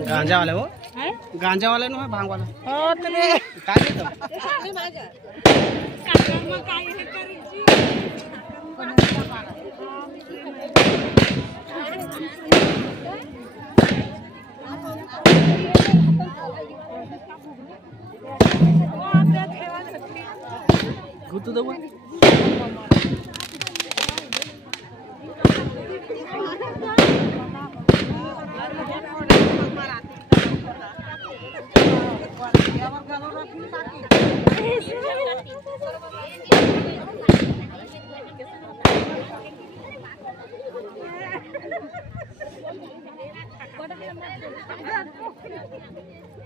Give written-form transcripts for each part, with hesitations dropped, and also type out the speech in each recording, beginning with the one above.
गांजा वाले वो गांजा वाले ना भांग वाला काय गुतू दो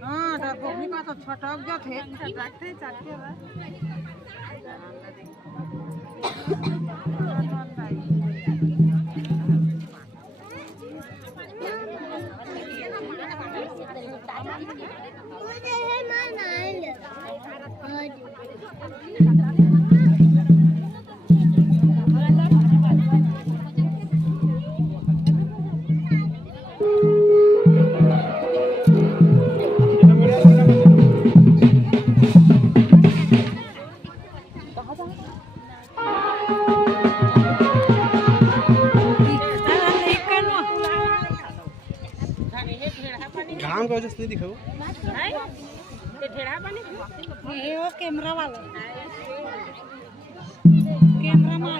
हाँ गोभी का तो छटक जो थे रखते चाहते घाम का वजह से नहीं दिखा वो वो कैमरा वाला कैमरा में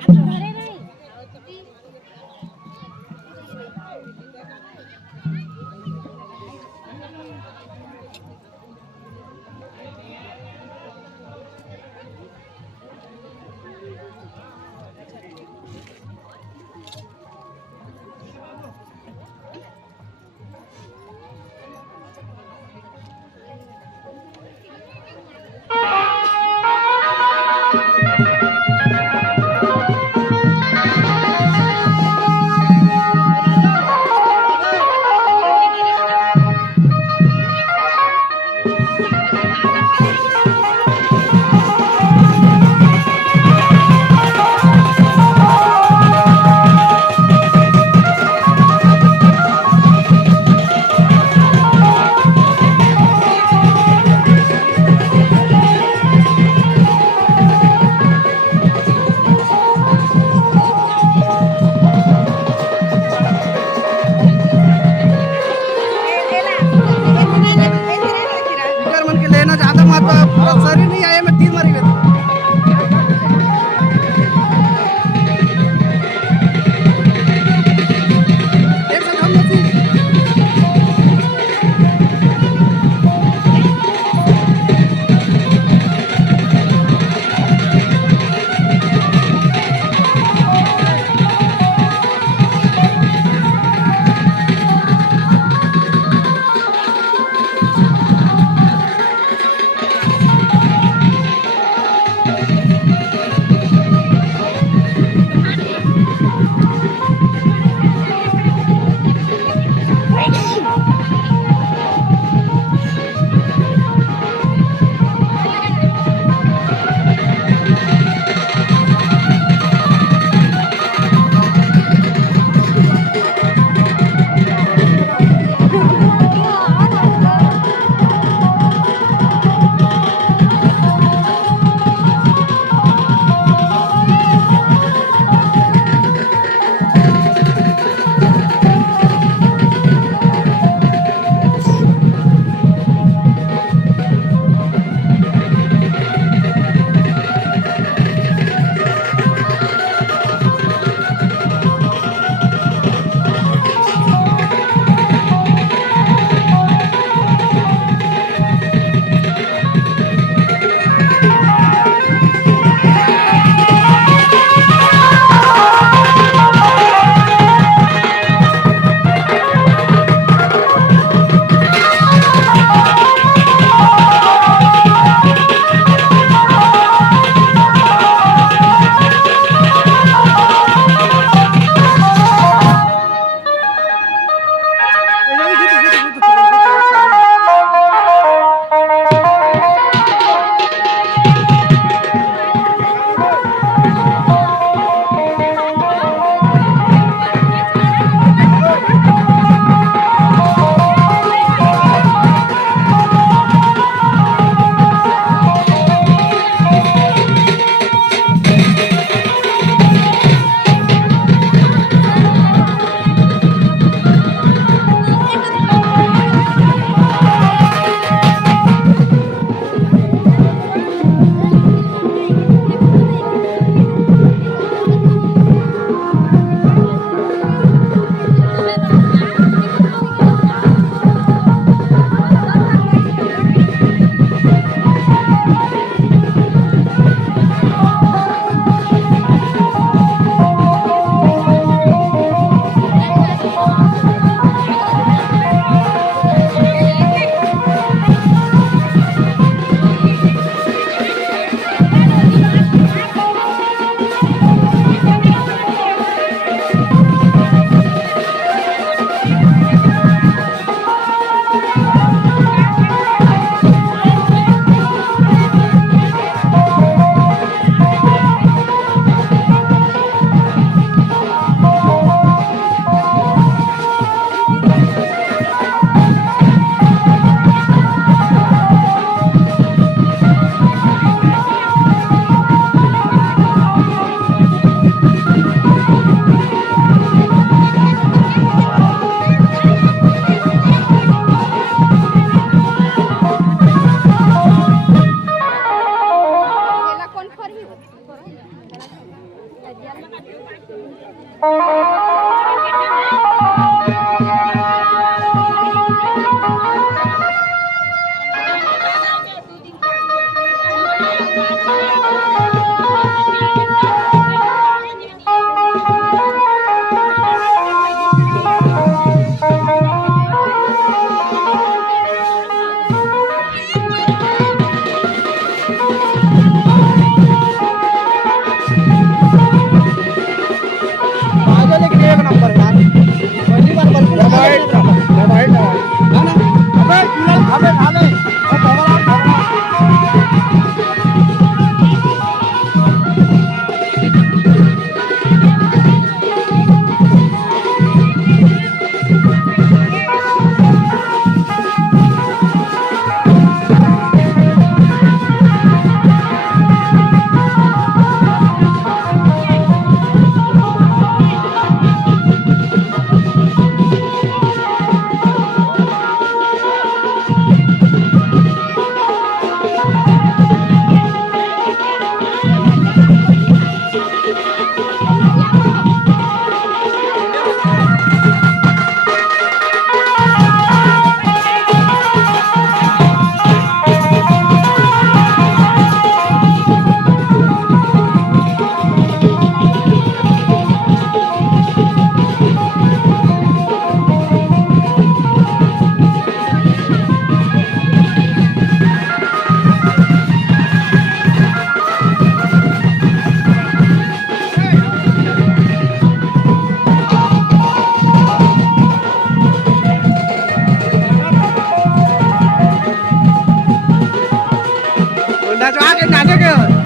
खींचे क्या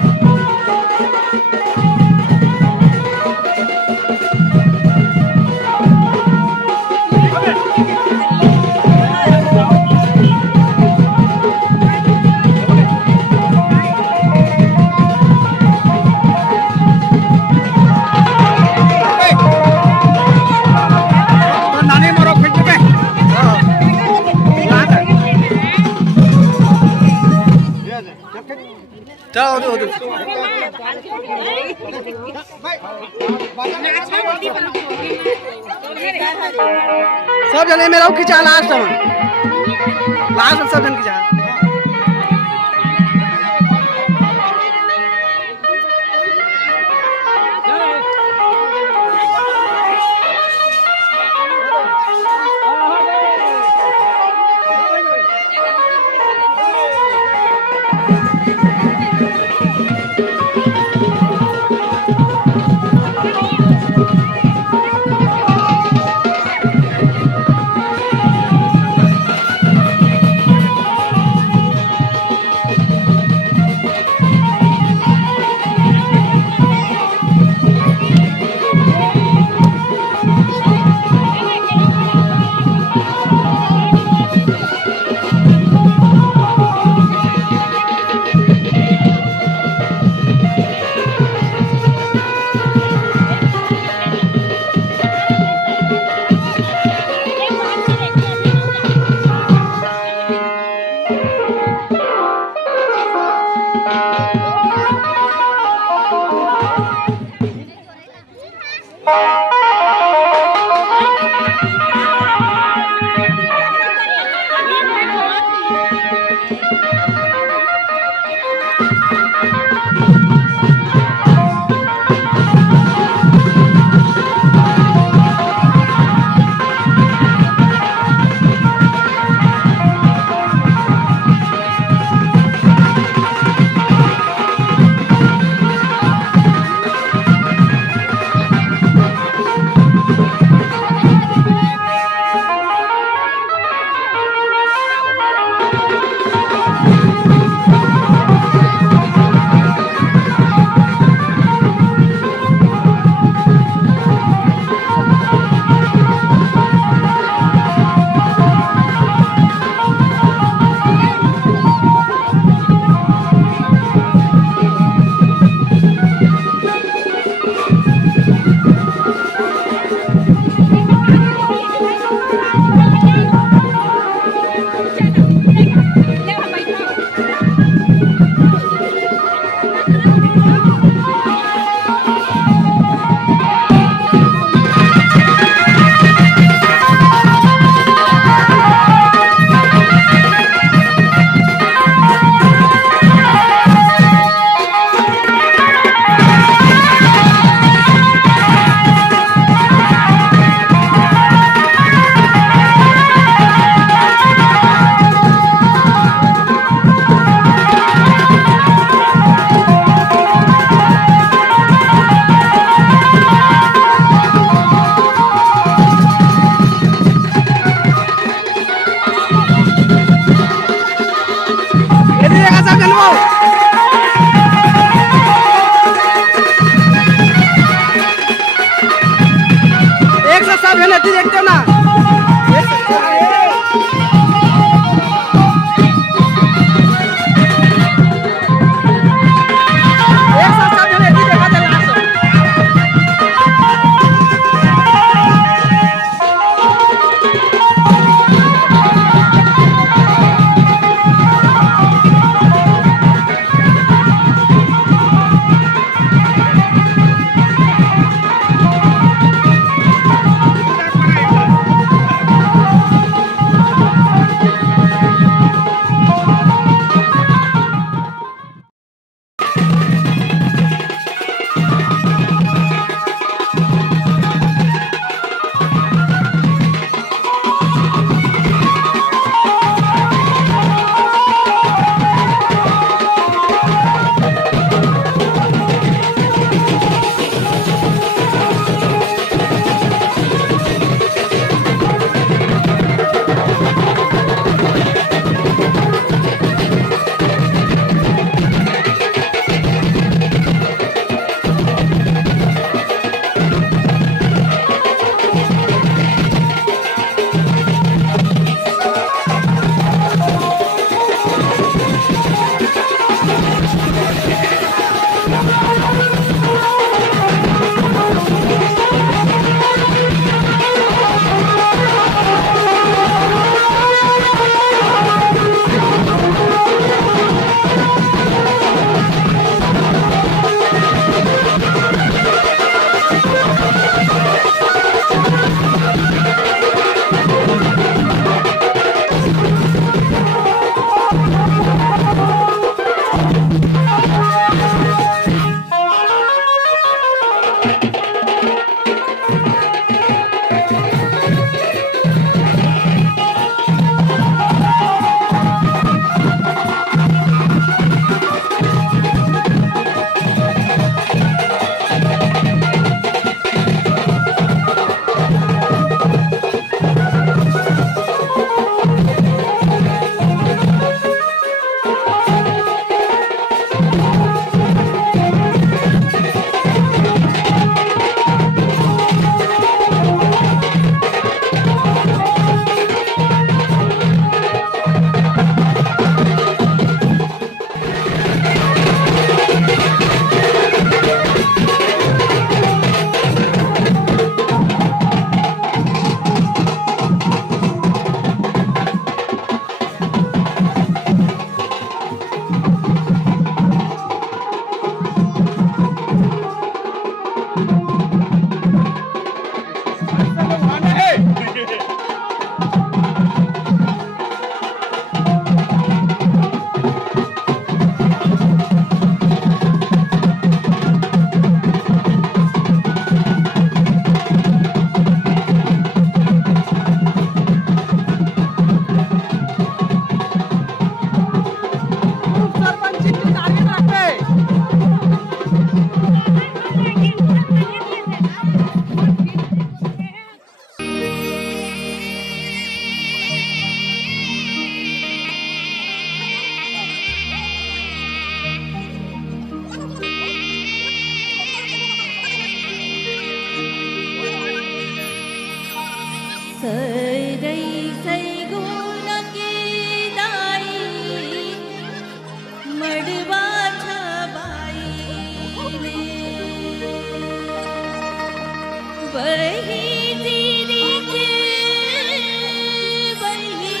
सब जने मेरा खिंचा लास्ट में सब जन खिंचा बरही तेरी के बरही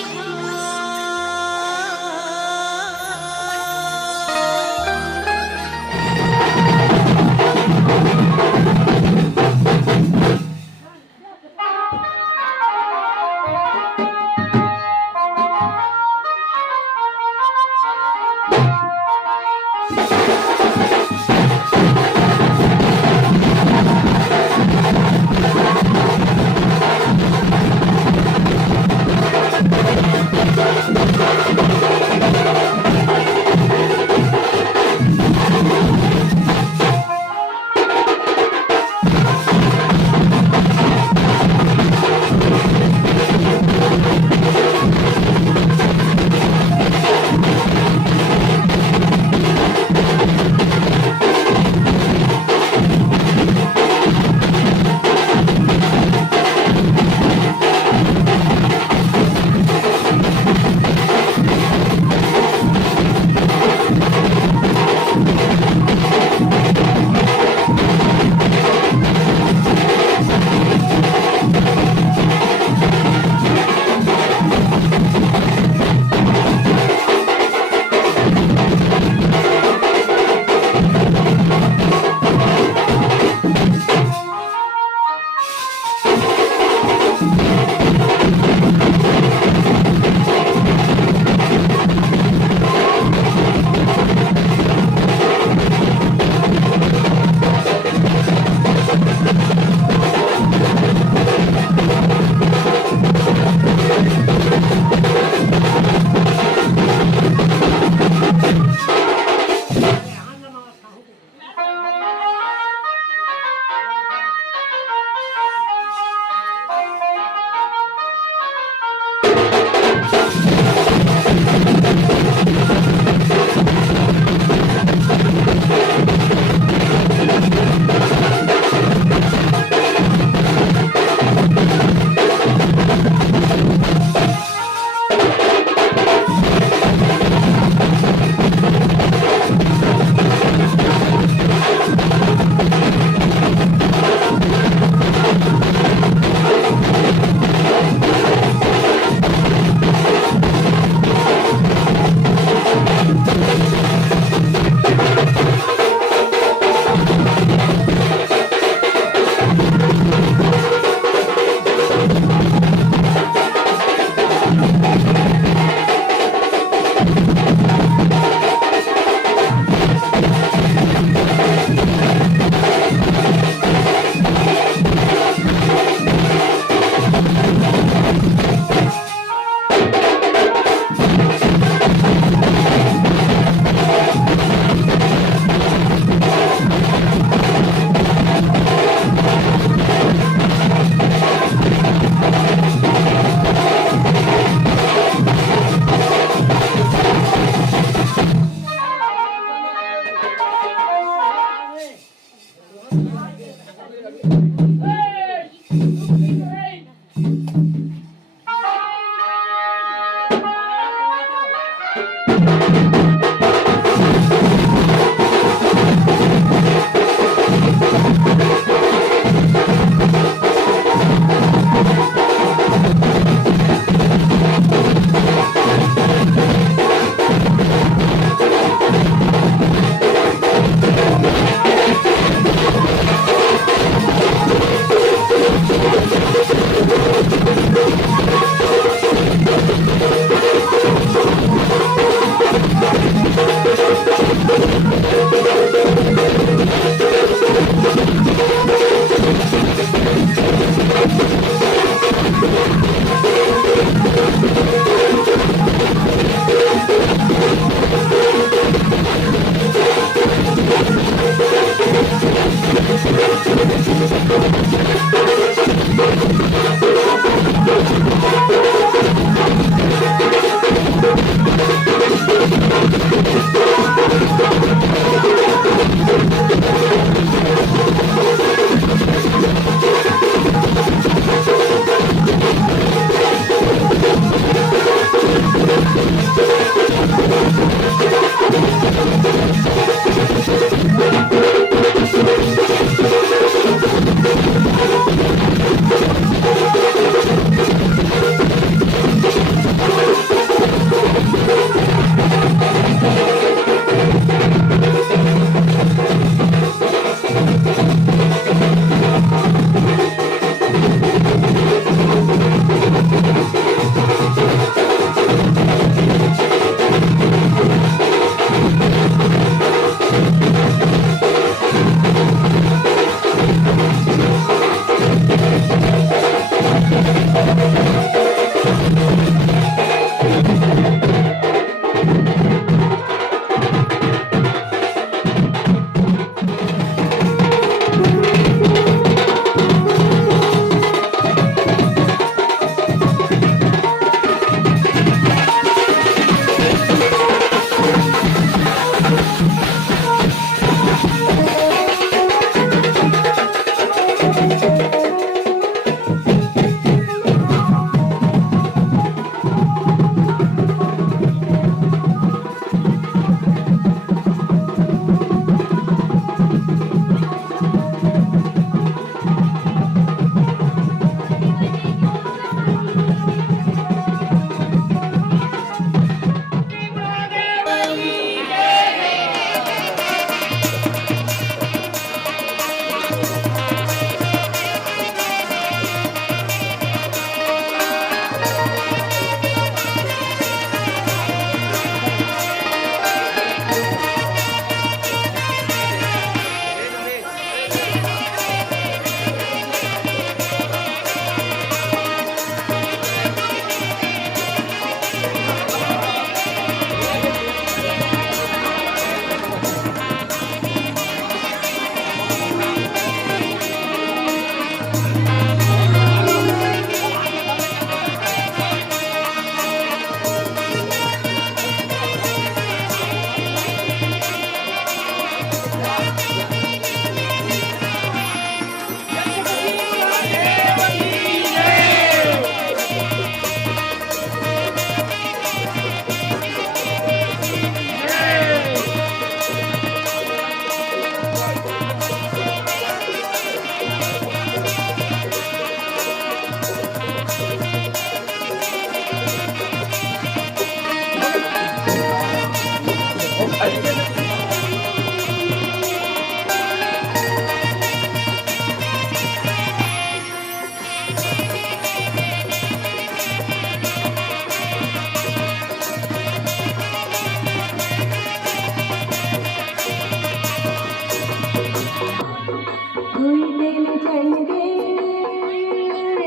दुई दिल चल गए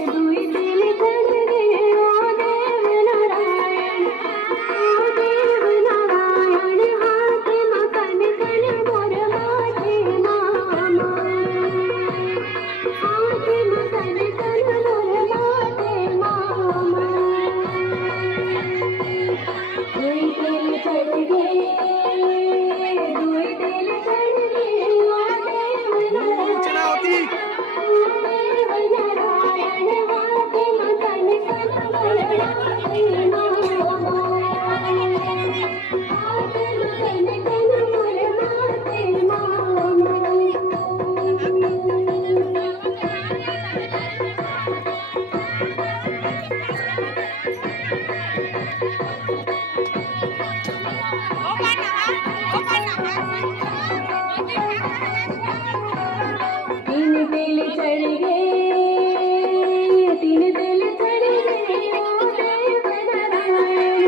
दुई दिल चल गए ओ देव नारायण हाथ मकन कन मोर माथे मामा हाथ मकन कन मोर माथे मामा दुई दिल चल गए दुई दिल चल गए ओ देव नारायण चला होती तीन दिल चढ़ गए तीन दिल चढ़ गए ओ देव नारायण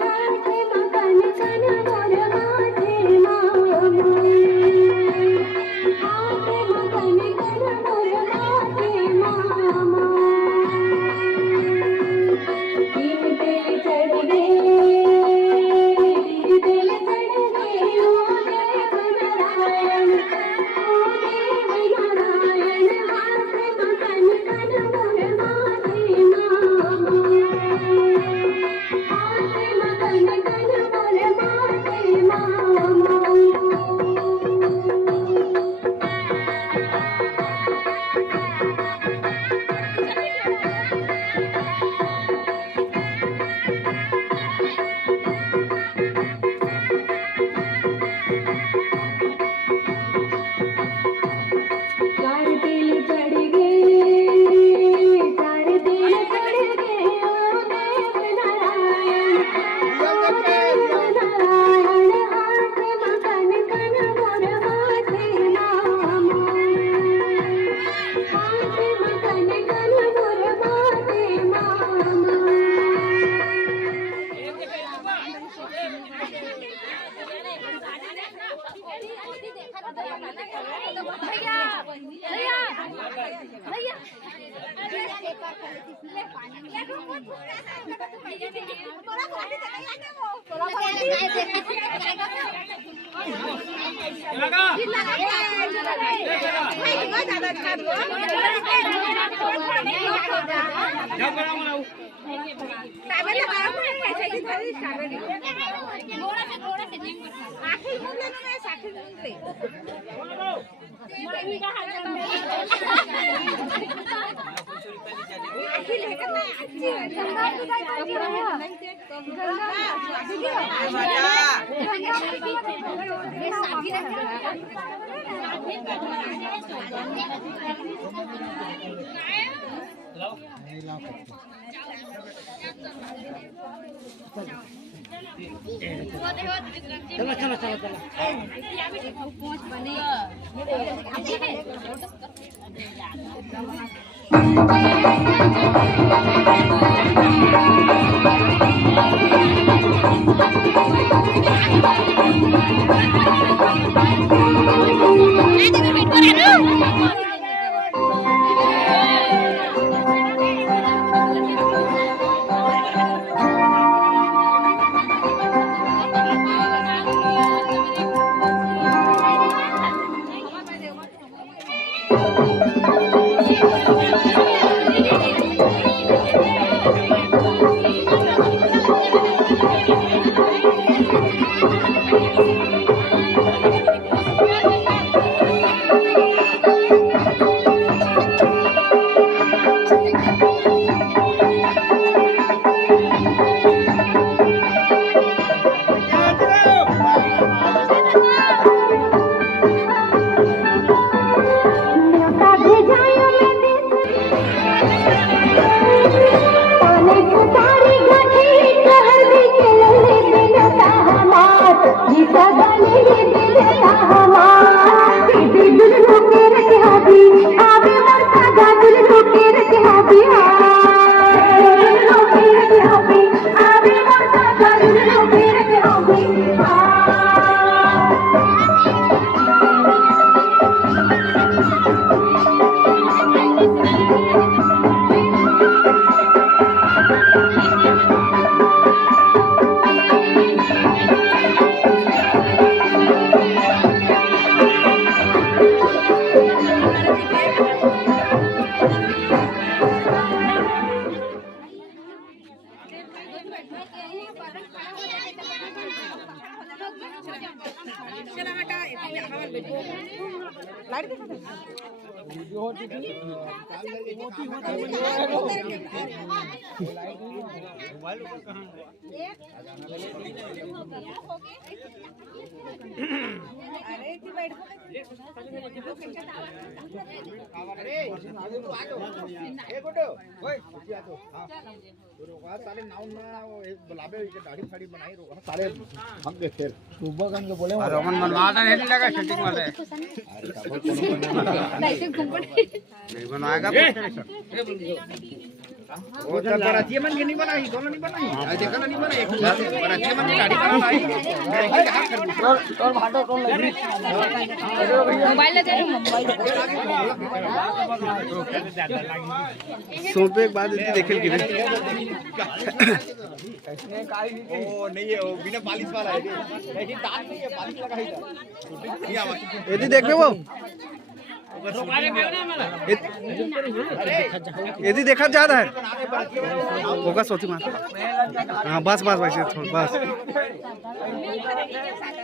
हाथ मकन कन मोर माथे मामा हाथ मकन कन मोर माथे मामा तीन दिल चढ़ गए तीन दिल चढ़ गए ओ देव नारायण हाथ मकन कन मोर माथे मामा हाथ मकन कन मोर माथे मामा चार दिल चढ़ गए चार दिल चढ़ गए ओ देव नारायण हाथ मकन कन मोर माथे मामा हाथ मकन कन मोर माथे मामा चलो चलो चलो चलो रोमन बनवाता नहीं लगा शूटिंग वाले नहीं बनवाएगा वो तो बराती मन के नहीं बनाई दोनों नहीं बनाई देखा ना नहीं बनाई एक बराती मन की गाड़ी बनाई और भाटो कौन लगी मोबाइल ले दे मोबाइल सोपे एक बात देखे कि ओ नहीं है वो बिना पालिश वाला है लेकिन दांत नहीं है पालिश लगा ही था यदि देखबे वो यदि देखा ज्यादा है होगा सोची मार हाँ बस बस बस बस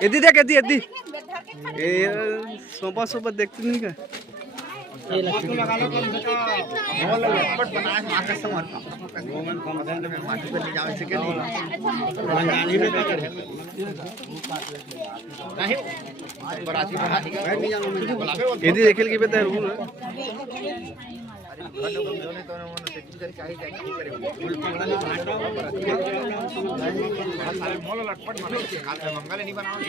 यदि देख यदि सोपा सोपा देखते नहीं क्या यदि देखेल की बेटा रूल मंगल नहीं बनाओ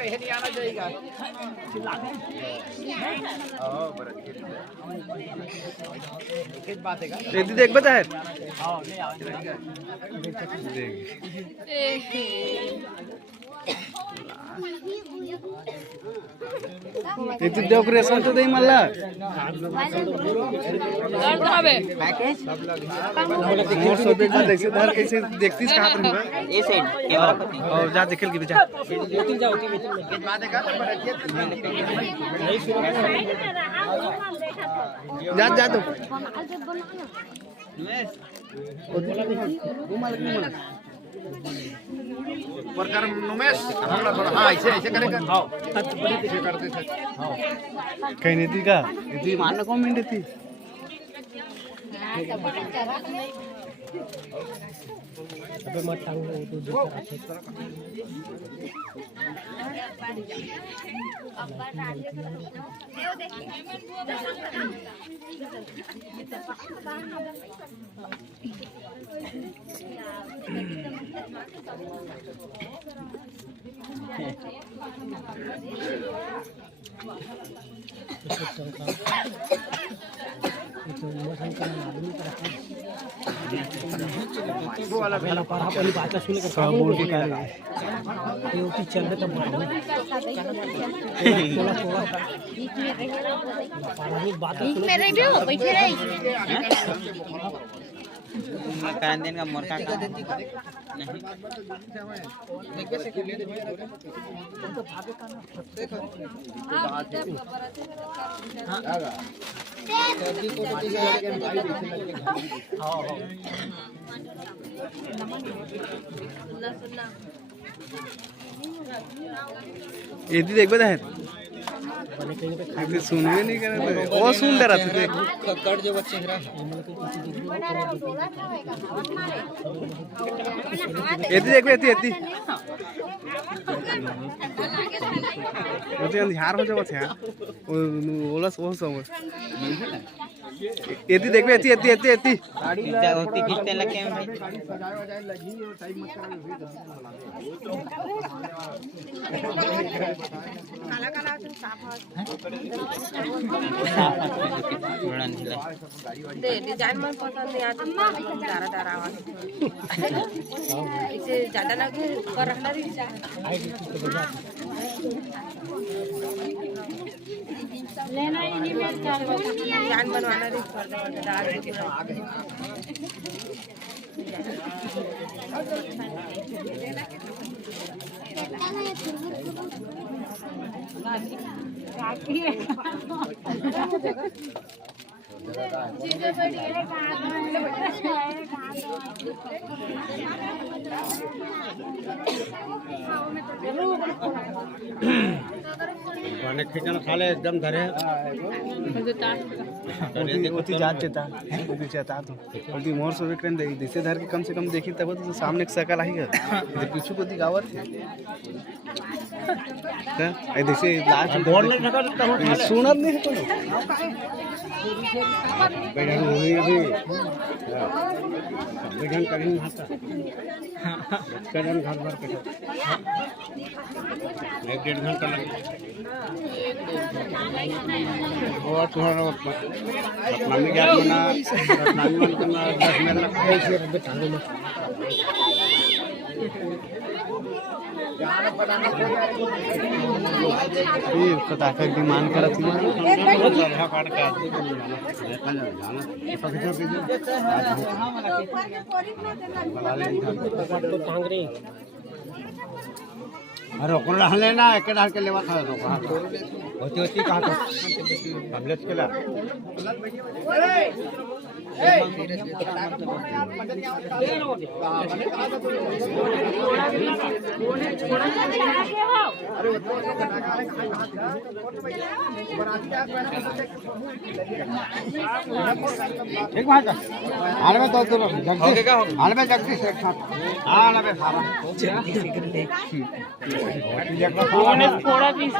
यह नहीं आना चाहिए देख बता है डेकोरेशन तो दे मला कैसे देखतीस कहाँ पर और जा देखेल की जा जा जा तो प्रकार नुमेश थोड़ा थोड़ा हाँ ऐसे ऐसे करेगा ऐसे करते थे कहीं नहीं थी का इतनी मारना कौन मिनट थी अबे मत टांग वो वाला पहला पढ़ा वाली बात सुन कर सब बोल के कर ये उठी चल रहा था बात में रिव्यू बैठे रही कान देन का मोटा का नहीं देखे से ले दे तो भागे का ना देखो बात है हां जल्दी को तो भाई हां ये दी देख बता है सुनवे नहीं कर रहे वो सुन रहा था देख कट जो बच्चे चेहरा ये देख ये वो अंधार हो जाओ यार ओला सो समझ ये देख ये गाड़ी होती खींचने लगे लगी टाइम मत काला काला साफ दे डिजाइन में पसंद नहीं आती दारा दारा आवाज इसे ज्यादा ना कर रखना भी लेना ही नहीं मैं डिजाइन बनवाना नहीं कर दे दार अनेक ठिकाण खाले एकदम धरे होती जात देता होती चाहता तो होती मोर सो विक्रम दे दिसे धर के कम से कम देखी तब तो सामने एक सकल आई है ये पीछे को दिखावर का ए दिसे लास्ट बोल नहीं लगा सुनत नहीं तो बैठन हुई अभी बैठन करें हाथा करें घर भर के 1-1.5 घंटा लगे और थोड़ा अपना में क्या बना अपना में करना 10 मिनट लगते हैं बैठा दो ये पता का डिमांड करत थी काट के अरे कोन रहले ना एक डाल के लेवा था तो होती होती कहां तो कमलेश केला ठीक बात है आने में तो जगदीश आने में जगदीश एक साथ आने में सारा थोड़ा पीस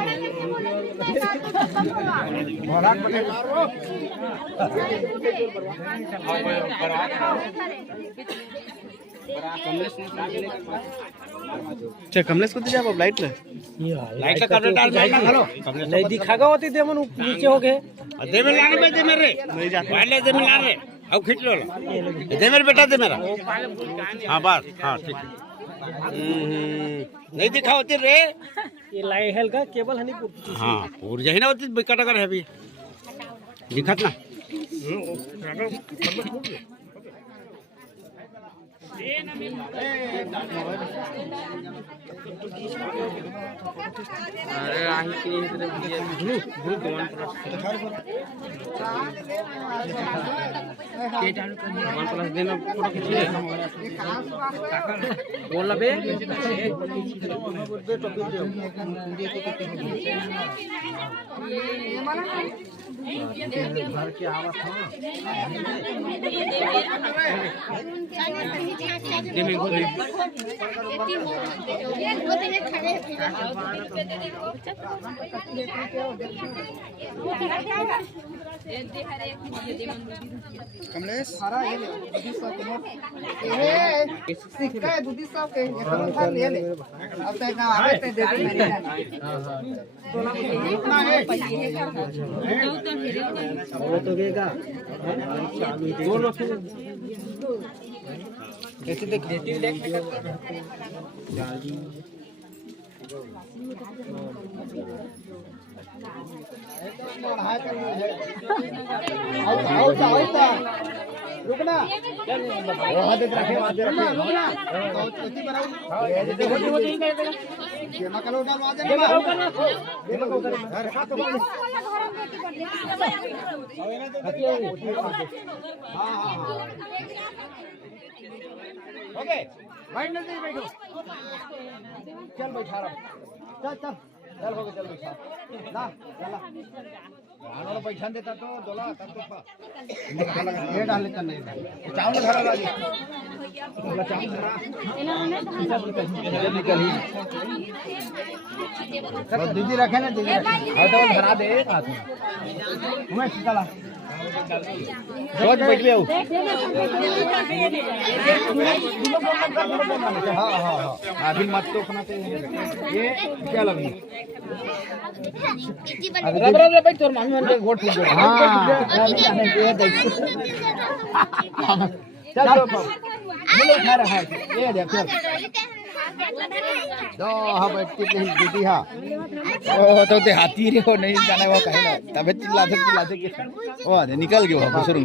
भोलाट बने चे कमलेश को दे आप लाइट ले लाइट का कट डाल में हेलो नहीं दिखागा होती दे मन नीचे हो गए दे में लाने में दे मेरे नहीं जाते पहले दे में ला रे अब खींच लो दे मेरे बेटा दे मेरा हां बस हां ठीक नहीं दिखा होती रे ये लाइट हेल का केबल हनी हां पूर जही ना होती बिकट अगर है भी दिखत ना अरे आही के इधर blue blue one plus one plus देना फोटो खींचिए बोल बे घर की आवाज कमलेश हरा ये ले 200 के नोट ए सिक्का है 200 के ये तो था ले ले अब तक ना आगे ते दे दे वो तो देगा दोनों ऐसे देख रुकना वहां दे रखे वहां दे रखे रुकना तो इतनी बनाओ ये देखो ये मकलो डाल वहां दे देखो घर हाथ तो हां ओके भाई नजदीक बैठो चल बैठा रहा चल चल चल हो गया चल बैठा ना चला आनो बैठा देता तो दोला तब तो ये डाल लेता नहीं चावल धरा लागी बोला चावल धरा निकल ही सब दीदी रखे ना दीदी और तो धरा दे हाथ में मैं चला रोज बैठ ले हाँ हाँ हाँ अभी मत तो अपना ये क्या लगी रबर बैठ तोर मामी मन के वोट फूट गया हां चल मिलो खा रहा है ये देख चल दो हां बैठ के दीदी हां ओ तो ते हाथी रे हो नहीं जाने वो कहे ना तबे चिल्लाते के ओ दे निकल गयो बसरू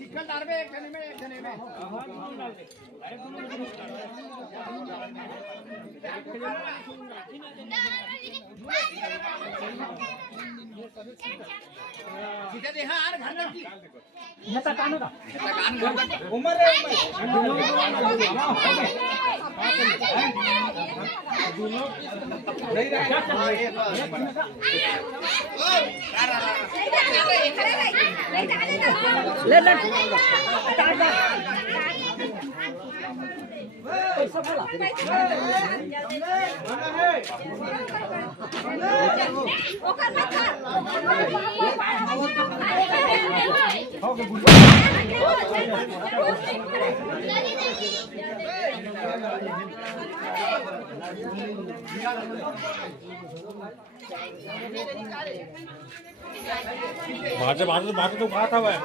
चिकन डाल में एक जने में सीधा दे हां घर की नेता कान का उम्र रे नहीं रहा भाषा तो बात है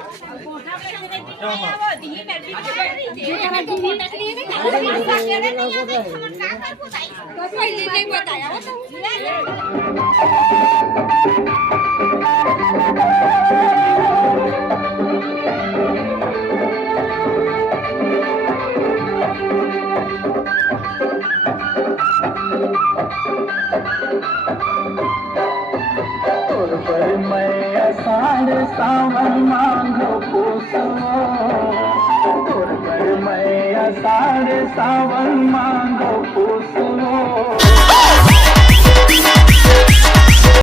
सावन मांगो पूछो तुर पर मैं सावन मांग